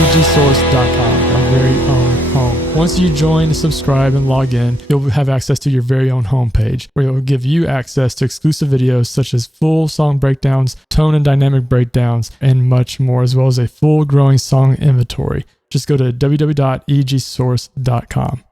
the.egsource.com, our very own home. Once you join, subscribe, and log in, you'll have access to your very own homepage, where it will give you access to exclusive videos such as full song breakdowns, tone and dynamic breakdowns, and much more, as well as a full growing song inventory. Just go to www.egsource.com.